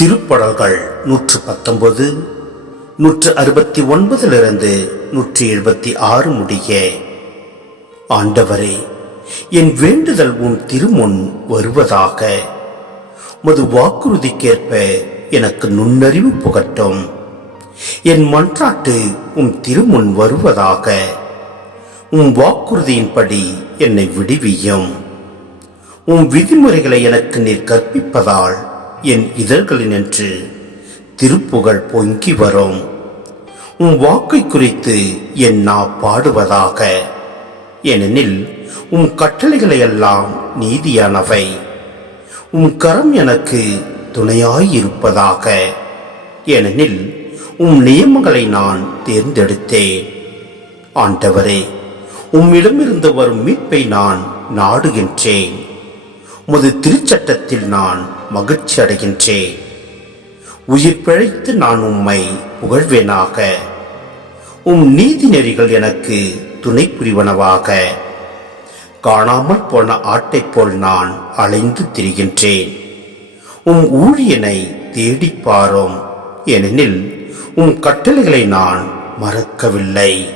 திருப்படல்கள் 119 169 176 முடிய. ஆண்டவரே, என் வேண்டுதல் உன் திருமுன் வருவதாக. உமது வாக்குறுதிக்கேற்ப எனக்கு நுண்ணறிவு புகட்டும். என் மன்றாட்டு உம் திருமுன் வருவதாக. உம் வாக்குறுதியின்படி என்னை விடுவியும். உம் விதிமுறைகளை எனக்கு நீர் கற்பிப்பதால் என் இதழ்களினின்று திருப்புகழ் பொங்கி வரும். உம் வாக்கை குறித்து என் நா பாடுவதாக. ஏனெனில் உம் கட்டளைகளை எல்லாம் நீதியானவை. உம் கரம் எனக்கு துணையாயிருப்பதாக. ஏனெனில் உம் நியமங்களை நான் தேர்ந்தெடுத்தேன். ஆண்டவரே, உம்மிடமிருந்து வரும் மீட்பை நான் நாடுகின்றேன். உமது திருச்சட்டத்தில் நான் மகிழ்ச்சி அடைகின்றேன். உயிர் பிழைத்து நான் உம்மை புகழ்வேனாக. உம் நீதி நெறிகள் எனக்கு துணை புரிவனவாக. காணாமல் போன ஆட்டைப் போல் நான் அலைந்து திரிகின்றேன். உம் ஊழியனை தேடிப் பாரும். ஏனெனில் உம் கட்டளைகளை நான் மறக்கவில்லை.